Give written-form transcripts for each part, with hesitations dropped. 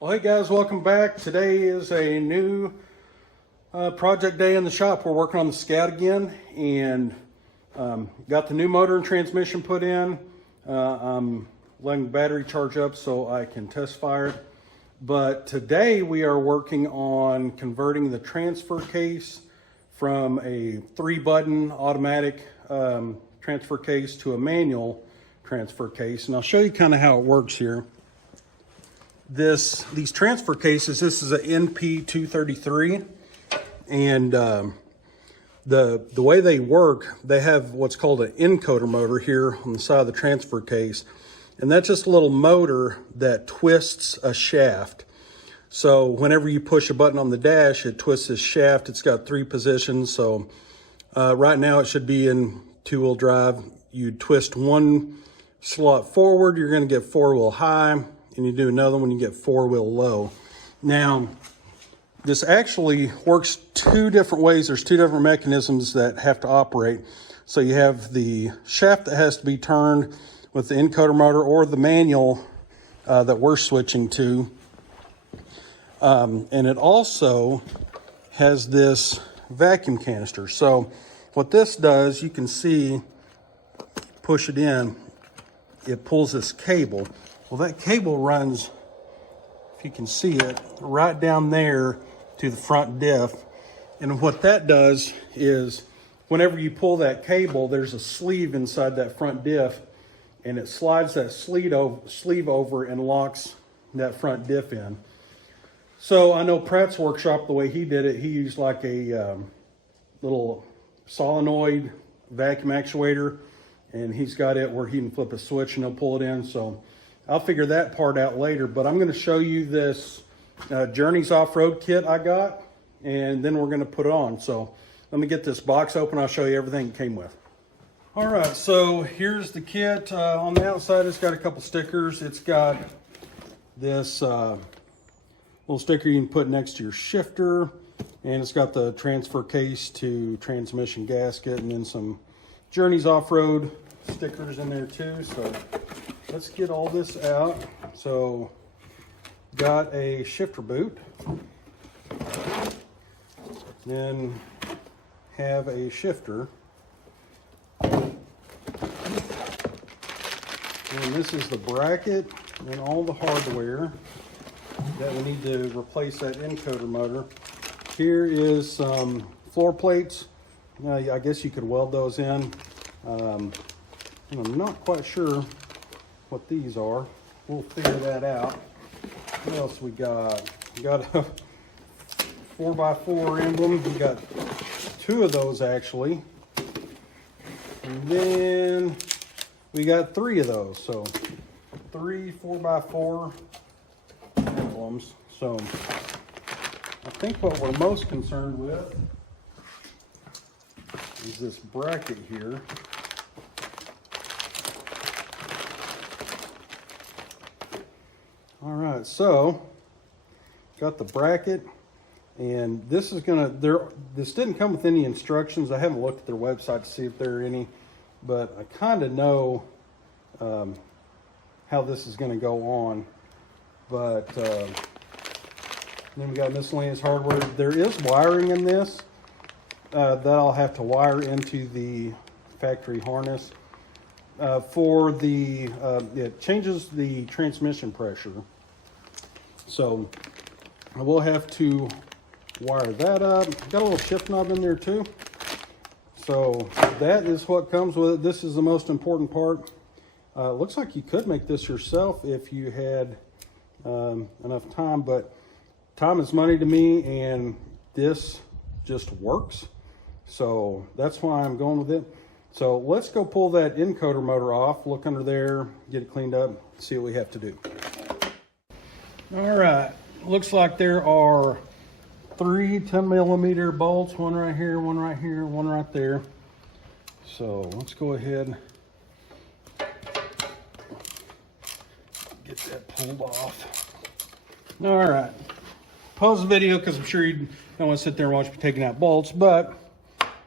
Well, hey guys, welcome back. Today is a new project day in the shop. We're working on the Scout again and got the new motor and transmission put in. I'm letting the battery charge up so I can test fire it. But today we are working on converting the transfer case from a 3-button automatic transfer case to a manual transfer case. And I'll show you kind of how it works here. These transfer cases, this is an NP233, and the way they work, they have what's called an encoder motor here on the side of the transfer case, and that's just a little motor that twists a shaft. So whenever you push a button on the dash, it twists this shaft. It's got 3 positions. So right now it should be in 2-wheel drive. You twist one slot forward, you're going to get 4-wheel high. And you do another one, you get 4-wheel low. Now, this actually works 2 different ways. There's 2 different mechanisms that have to operate. So you have the shaft that has to be turned with the encoder motor or the manual that we're switching to. And it also has this vacuum canister. So what this does, you can see, push it in, it pulls this cable. Well, that cable runs, if you can see it, right down there to the front diff. And what that does is whenever you pull that cable, there's a sleeve inside that front diff, and it slides that sleeve over and locks that front diff in. So I know Pratt's workshop, the way he did it, he used like a little solenoid vacuum actuator, and he's got it where he can flip a switch and he'll pull it in. So I'll figure that part out later, but I'm going to show you this Journeys Offroad kit I got, and then we're going to put it on. So let me get this box open. I'll show you everything it came with. All right, so here's the kit. On the outside, it's got a couple stickers. It's got this little sticker you can put next to your shifter, and it's got the transfer case to transmission gasket, and then some Journeys Offroad stickers in there too. So let's get all this out. So got a shifter boot, then have a shifter, and this is the bracket and all the hardware that we need to replace that encoder motor. Here is some floor plates. I guess you could weld those in. And I'm not quite sure what these are. We'll figure that out. What else we got? We got a 4x4 emblem. We got 2 of those actually. And then we got 3 of those. So 3 4x4 emblems. So I think what we're most concerned with is this bracket here. All right, so got the bracket, and this is this didn't come with any instructions. I haven't looked at their website to see if there are any, but I kind of know how this is going to go on. But then we got miscellaneous hardware. There is wiring in this that I'll have to wire into the factory harness. For the, it changes the transmission pressure. So I will have to wire that up. Got a little shift knob in there too. So that is what comes with it. This is the most important part. Looks like you could make this yourself if you had enough time, but time is money to me, and this just works. So that's why I'm going with it. So let's go pull that encoder motor off, look under there, get it cleaned up, see what we have to do. All right, looks like there are 3 10mm bolts, one right here, one right here, one right there. So let's go ahead, get that pulled off. All right, pause the video because I'm sure you don't want to sit there and watch me taking out bolts, but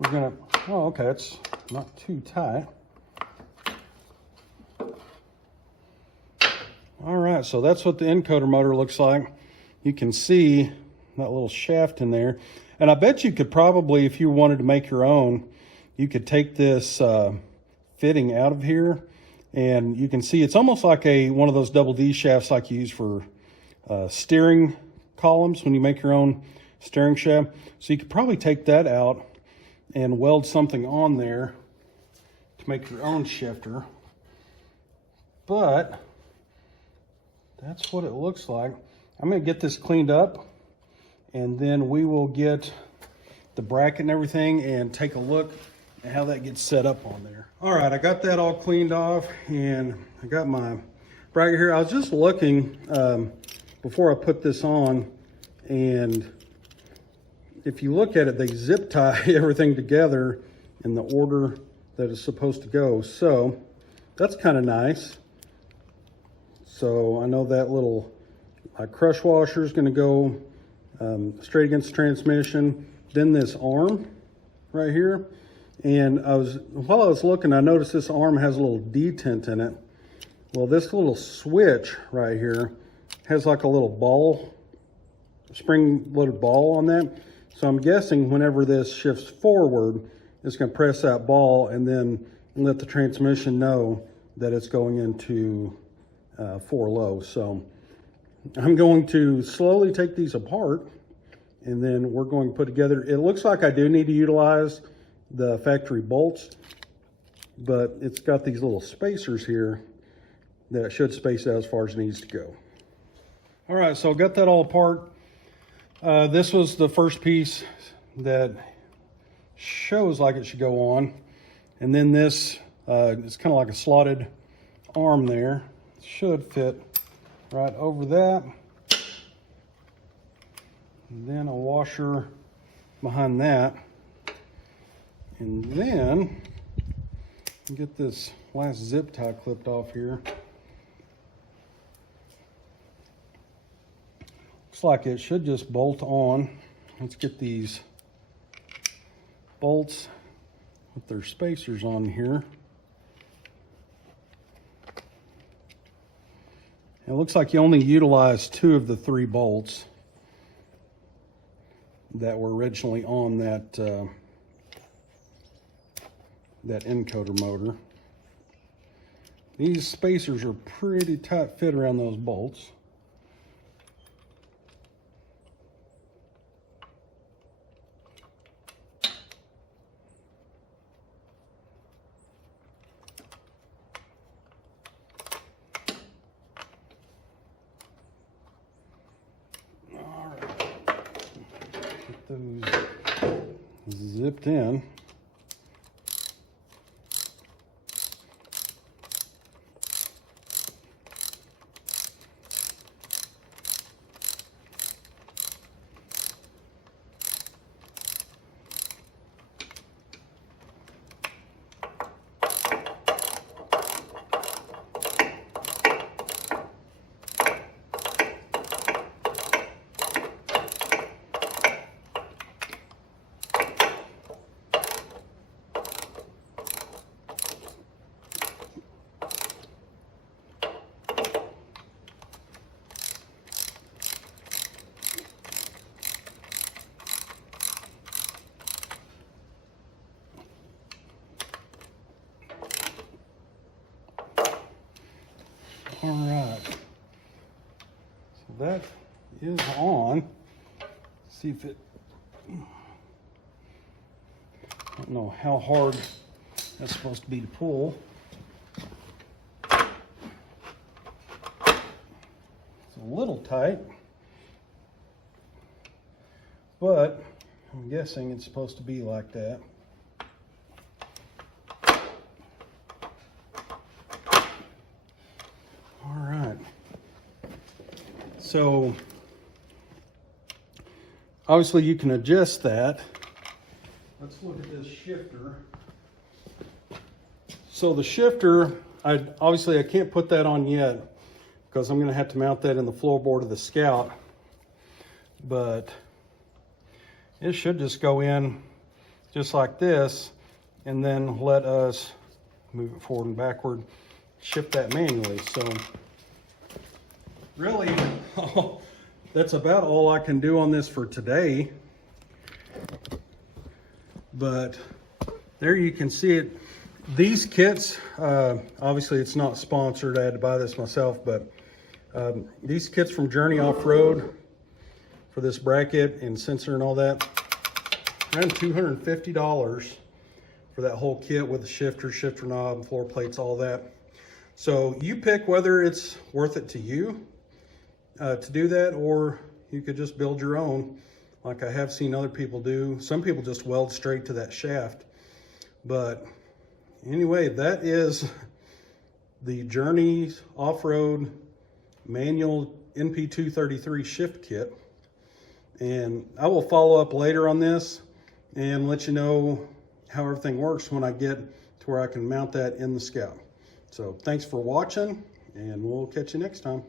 we're gonna, oh, okay, it's not too tight. All right, so that's what the encoder motor looks like. You can see that little shaft in there. And I bet you could probably, if you wanted to make your own, you could take this fitting out of here, and you can see it's almost like one of those double D shafts like you use for steering columns when you make your own steering shaft. So you could probably take that out and weld something on there to make your own shifter. But that's what it looks like. I'm going to get this cleaned up, and then we will get the bracket and everything and take a look at how that gets set up on there. All right, I got that all cleaned off, and I got my bracket here. I was just looking before I put this on, and if you look at it, they zip tie everything together in the order that it's supposed to go. So that's kind of nice. So I know that little crush washer is going to go straight against the transmission. Then this arm right here. And while I was looking, I noticed this arm has a little detent in it. Well, this little switch right here has like a little ball, spring-loaded ball on that. So I'm guessing whenever this shifts forward, it's going to press that ball and then let the transmission know that it's going into 4 low. So I'm going to slowly take these apart, and then we're going to put together. It looks like I do need to utilize the factory bolts, but it's got these little spacers here that should space out as far as it needs to go. All right, so got that all apart. This was the first piece that shows like it should go on. And then this is kind of like a slotted arm there. Should fit right over that. And then a washer behind that. And then get this last zip tie clipped off here. Looks like it should just bolt on. Let's get these bolts with their spacers on here. It looks like you only utilized 2 of the 3 bolts that were originally on that that encoder motor. These spacers are pretty tight fit around those bolts. Those zipped in. All right, so that is on. Let's see if it, I don't know how hard that's supposed to be to pull. It's a little tight, but I'm guessing it's supposed to be like that. So obviously you can adjust that. Let's look at this shifter. So the shifter, obviously I can't put that on yet because I'm going to have to mount that in the floorboard of the Scout. But it should just go in just like this, and then let us move it forward and backward, shift that manually. So really, that's about all I can do on this for today. But there you can see it. These kits, obviously it's not sponsored, I had to buy this myself, but these kits from Journeys Offroad for this bracket and sensor and all that, around $250 for that whole kit with the shifter knob, floor plates, all that. So you pick whether it's worth it to you to do that, or you could just build your own like I have seen other people do. Some people just weld straight to that shaft. But anyway, that is the Journeys Offroad manual NP233 shift kit. And I will follow up later on this and let you know how everything works when I get to where I can mount that in the Scout. So thanks for watching, and we'll catch you next time.